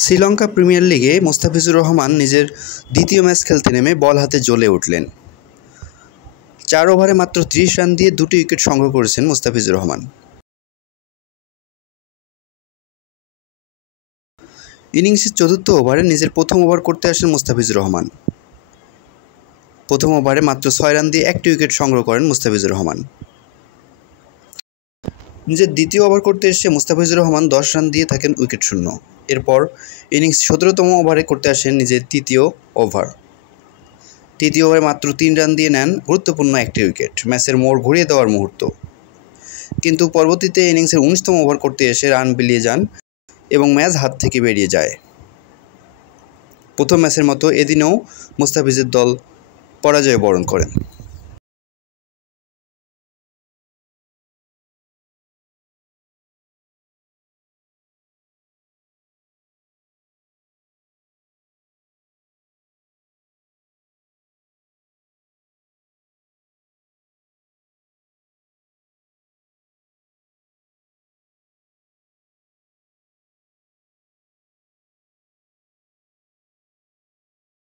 Sri Lanka premier লিগে মোস্তাফিজুর রহমান নিজের দ্বিতীয় ম্যাচ খেলতে নেমে বল হাতে জ্বলে উঠলেন। 4 ওভারে মাত্র 30 রান দিয়ে 2টি উইকেট সংগ্রহ করেছেন মোস্তাফিজুর রহমান। ইনিংসের 4র্থ ওভারে নিজের প্রথম ওভার করতে আসেন মোস্তাফিজুর রহমান। প্রথম ওভারে মাত্র 6 রান দিয়ে 1টি উইকেট সংগ্রহ করেন মোস্তাফিজুর রহমান। নিজের দ্বিতীয় ওভার করতে এসে মোস্তাফিজুর রহমান 10 রান দিয়ে থাকেন উইকেট শূন্য। এরপর ইনিংস 17তম ওভারে করতে আসেন নিজের তৃতীয় ওভার। তৃতীয় ওভারে মাত্র 3 রান দিয়ে নেন গুরুত্বপূর্ণ একটি উইকেট, ম্যাচের মোড় ঘুরিয়ে দেওয়ার মুহূর্ত। কিন্তু পরবর্তীতে ইনিংসের 19তম ওভার করতে এসে রান বিলিয়ে যান এবং ম্যাচ হাত থেকে বেরিয়ে যায়। প্রথম ম্যাচের মতো এদিনও মোস্তাফিজের দল পরাজয় বরণ করেন।